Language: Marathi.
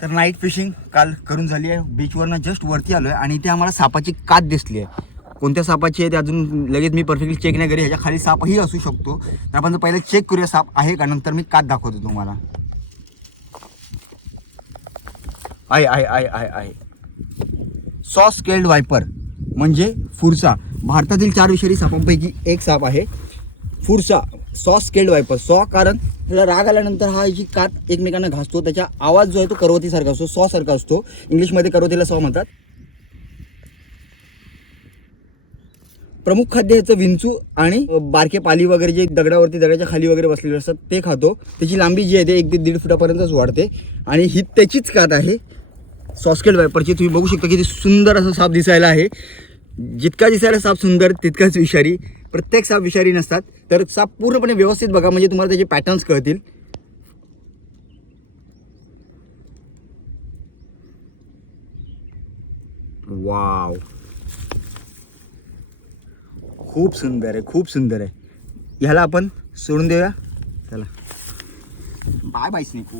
तर नाईट फिशिंग काल करून झाली आहे. बीचवरनं जस्ट वरती आलो आहे आणि इथे आम्हाला सापाची कात दिसली आहे. कोणत्या सापाची आहे ते अजून लगेच मी परफेक्टली चेक नाही करी. ह्याच्या खाली सापही असू शकतो. तर आपण पहिले चेक करूया साप आहे का, नंतर मी कात दाखवतो तुम्हाला. आहे सॉ स्केल्ड वायपर म्हणजे फुरसा. भारतातील 4 विषारी सापांपैकी एक साप आहे फुरसा. सॉ स्केल्ड वायपर. सॉ कारण त्याला राग आल्यानंतर हा जी कात एकमेकांना घासतो, त्याचा आवाज जो आहे तो करवतीसारखा असतो, सॉ सारखा असतो. इंग्लिशमध्ये करवतीला सॉ म्हणतात. प्रमुख खाद्य ह्याचं विंचू आणि बारके पाली वगैरे जे दगडाच्या खाली वगैरे बसलेले असतात ते खातो. त्याची लांबी जी आहे ते 1 ते 1.5 फुटापर्यंतच वाढते आणि ही त्याचीच कात आहे सॉ स्केल्ड वायपरची. तुम्ही बघू शकता किती सुंदर असा साप दिसायला आहे. जितका दिसायला साप सुंदर तितकाच विषारी. प्रत्येक साप विषारी नसतात. तर साप पूर्णपणे व्यवस्थित बघा म्हणजे तुम्हाला त्याचे पॅटर्न्स कळतील. वाव, खूप सुंदर आहे, खूप सुंदर आहे. ह्याला आपण सोडून देऊया. चला बाय बाय स्नेकू.